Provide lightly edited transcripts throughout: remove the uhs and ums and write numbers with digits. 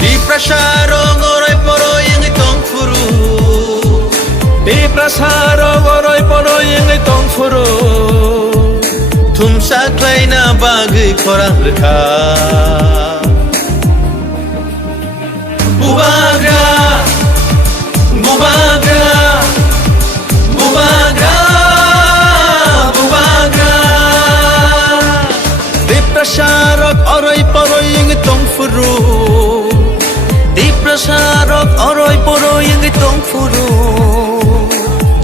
Di prasarong oroy poroy ang itong furu. Di prasarong oroy poroy ang itong furu. Tumsaklay na bagay korang rekha. Bubagra, bubagra, bubagra, bubagra. Di prasarong oroy poroy ang itong furu. Di prasarong oroy poroy ang itong furu.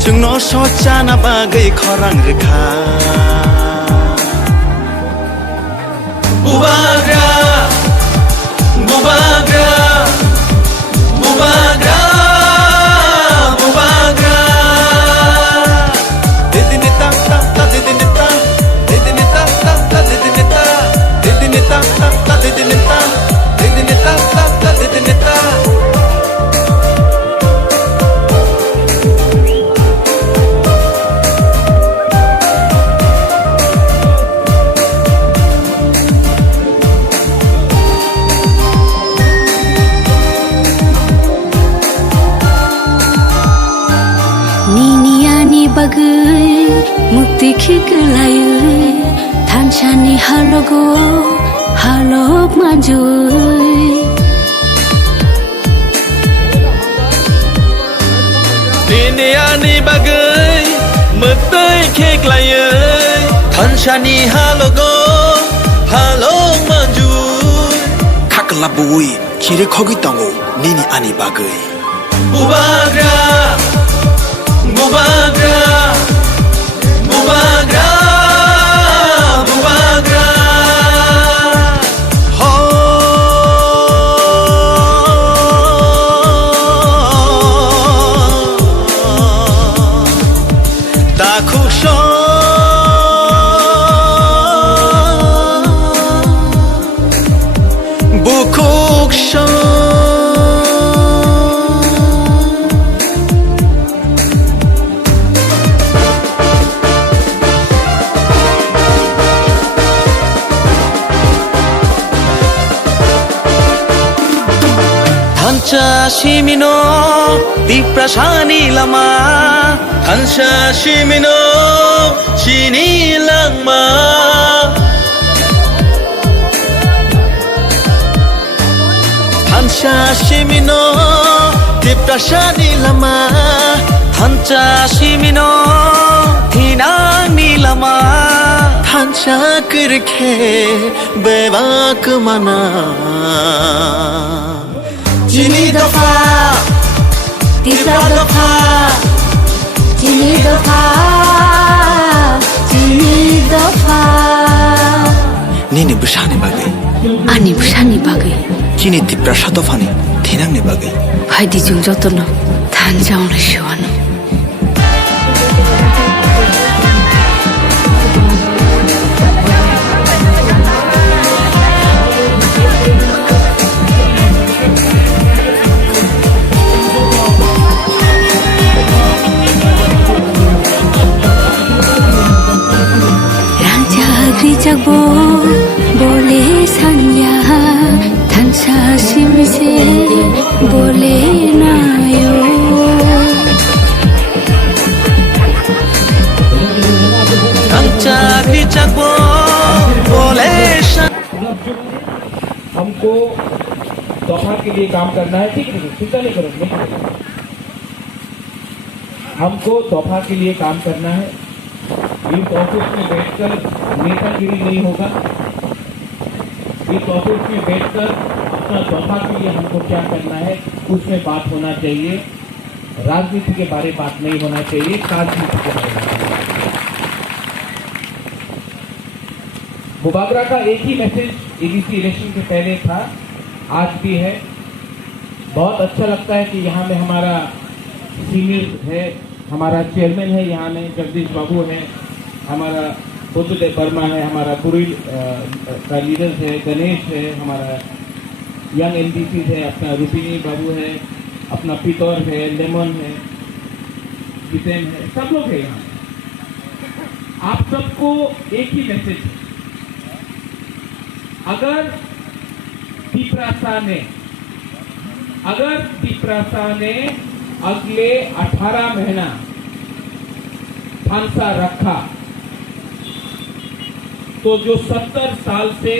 Jungno socha na bagay korang rekha. Bubagra, bubagra, bubagra, bubagra. Didinita, ta, ta, didinita, didinita, ta, ta, didinita, didinita, ta, ta, didinita, didinita, ta, ta, didinita. Bagai mukti khiklayai thanchani halogo halok majoi Niniani bagai mukti khiklayai thanchani halogo halok majoi Kakalabui kire khogi tango nini ani bagai Bubagra, bubagra, bubagra, bubagra. Dakhusho, bukuksho. Thancha shimino di prasani lama Thancha shimino chini langma Thancha shimino di prasani lama Thancha shimino thinani lama Thancha kirkhe bevak mana Chini dafa, tisa dafa chini dafa chini dafa nini busani bagai ani busani bagai chini tipra shatofani thinangni bagai haidi jung jotono than jauna shiwano Jagbo bole sanya thansa simse bole nayo thansa jagbo bole हमको दफा के लिए काम करना है ठीक है चिंता नहीं करो हमको दफा के लिए काम करना है इस ऑफिस में बैठकर नेतागिरी नहीं होगा इस ऑफिस में बैठकर अपना दफा के लिए हमको क्या करना है उसमें बात होना चाहिए राजनीति के बारे में बात नहीं होना चाहिए राजनीति के बारे में मुबागरा का एक ही मैसेज एडीसी इलेक्शन के पहले था आज भी है बहुत अच्छा लगता है कि यहाँ में हमारा सीनियर है हमारा चेयरमैन है यहाँ में जगदीश बाबू है हमारा बुद्धदेव वर्मा है हमारा कुरिल का लीडर है गणेश है हमारा यंग एनडीसी है अपना रूपिनी बाबू है अपना पितौर है लेमन है जितेन है सब लोग है यहाँ आप सबको एक ही मैसेज अगर तीसरा ने अगर तिप्रासा ने अगले 18 महीना थानसा रखा तो जो 70 साल से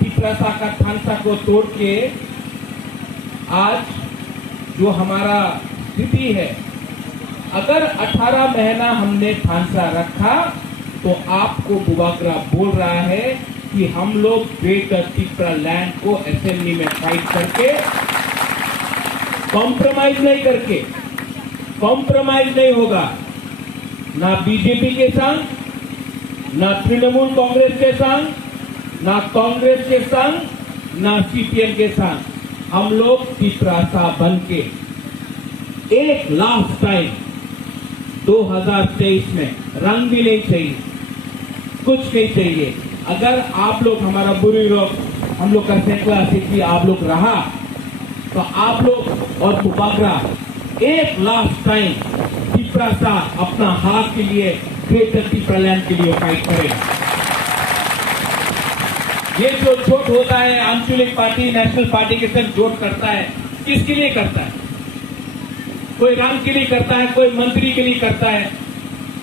तिप्रासा का थानसा को तोड़ के आज जो हमारा स्थिति है, अगर 18 महीना हमने थानसा रखा तो आपको बुबागरा बोल रहा है कि हम लोग ग्रेटर तिप्रा लैंड को असेंबली में फाइट करके कॉम्प्रोमाइज नहीं होगा, ना बीजेपी के संग, ना तृणमूल कांग्रेस के संग, ना कांग्रेस के संग, ना सीपीएम के संग। हम लोग तिप्रासा बन के एक लास्ट टाइम 2023 में रंग भी नहीं चाहिए, कुछ नहीं चाहिए। अगर आप लोग हमारा बुरी रोग, हम लोग का सैकड़ा सिद्धि आप लोग रहा तो आप लोग और बुबागरा एक लास्ट टाइम तिप्रासा अपना हाथ के लिए ग्रेटर तिप्रा लैंड के लिए फाइट करेगा। ये जो जोट होता है आंचलिक पार्टी नेशनल पार्टी के साथ जोट करता है, किसके लिए करता है? कोई रंग के लिए करता है, कोई मंत्री के लिए करता है।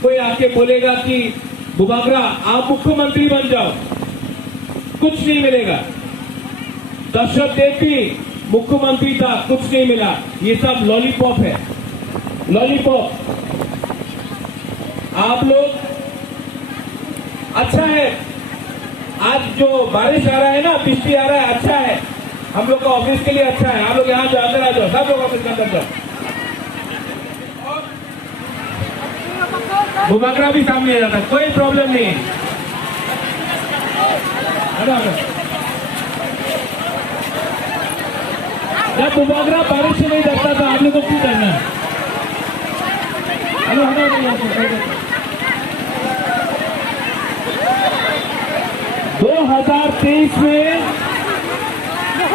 कोई आके बोलेगा कि बुबागरा आप मुख्यमंत्री बन जाओ, कुछ नहीं मिलेगा। दशरथ देवी मुख्यमंत्री था, कुछ नहीं मिला। ये सब लॉलीपॉप है, लॉलीपॉप। आप लोग अच्छा है, आज जो बारिश आ रहा है ना, बिजली आ रहा है, अच्छा है, हम लोग का ऑफिस के लिए अच्छा है। आप लोग यहाँ जो अंदर आ जाओ, सब लोग ऑफिस के अंदर जाओ। बुबागरा भी सामने आ जाता है, कोई प्रॉब्लम नहीं है। जब बुबागरा बारिश से नहीं डरता था, आप लोग को क्यों डरना है? हेलो हटो। 2023 में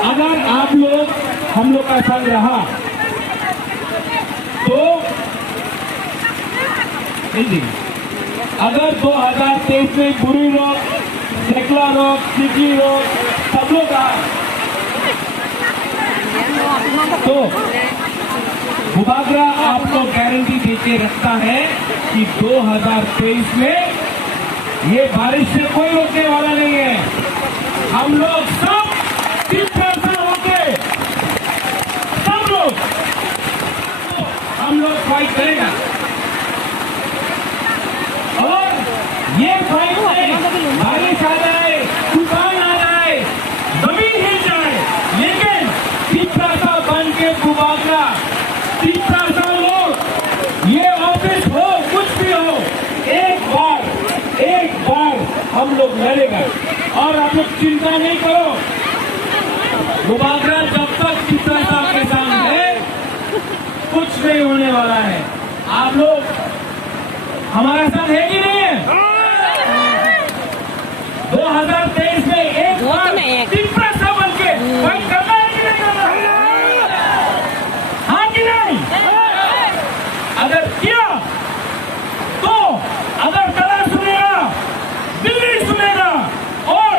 अगर आप लोग हम लोग का संग रहा तो अगर 2023 में बुरी रोग, सैकड़ा रोग, सिकली रोग सब लोग रहा तो बुबागरा आपको गारंटी देके रखता है कि 2023 में ये बारिश से कोई रोकने वाला नहीं है। हम लोग सब तिप्रासा होके सब लोग हम लोग फाइट करेगा। और ये फाइट में बारिश आ जाए, तूफान आ जाए, जमीन हिल जाए, लेकिन तिप्रासा बन के बुबागरा, तिप्रासा लोग, ये ऑफिस हो कुछ भी हो, एक बार हम लोग लड़ेगा। और आप लोग चिंता नहीं करो, बुबागरा जब तक तिप्रासा के साथ है कुछ नहीं होने वाला है। आप लोग हमारे साथ है कि नहीं है? 2023 में एक बार तिप्रासा बन के फाइट करना है कि नहीं करना? हाँ कि नहीं? अगर किया तो अगर कला सुनेगा, दिल्ली सुनेगा और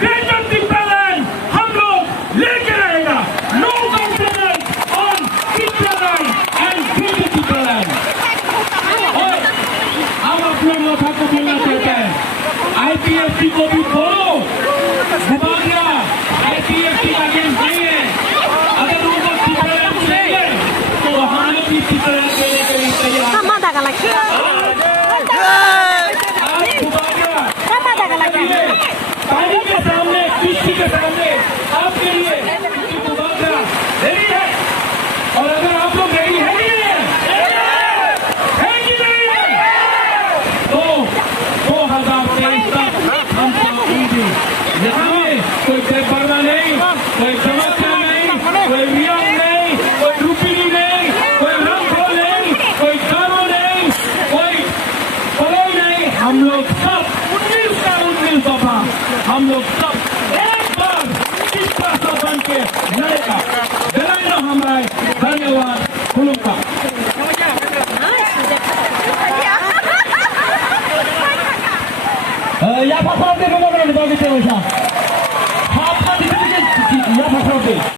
ग्रेटर तिप्रा लैंड हम लोग लेके रहेगा। No compromise on Tipra land and greater Tipra land. और हम अपने लोगों को बोलना चाहते हैं, आईपीएफटी को भी बोलो, बुबागरा आईपीएफटी का अगेंस्ट नहीं है। अगर उनको तिप्रा लैंड चाहिए तो हम लोग भी तिप्रा लैंड देने के लिए तैयार हैं। पानी के सामने, किश्ती के सामने आपके लिए बुबागरा रेडी है। और अगर आप लोग रेडी है कि नहीं है तो 2023 तक हम यहाँ में कोई जयपर्दा नहीं, कोई चमत्कार नहीं, कोई रियाज नहीं, कोई रुपीनी नहीं, कोई रंगो नहीं, कोई गारो नहीं, कोई पलोई नहीं। हम लोग सब 19 दफा हम लोग सब एक बार तिप्रासा बन के लड़ेगा। जलाइना हमारा धन्यवाद खुलूंगा। या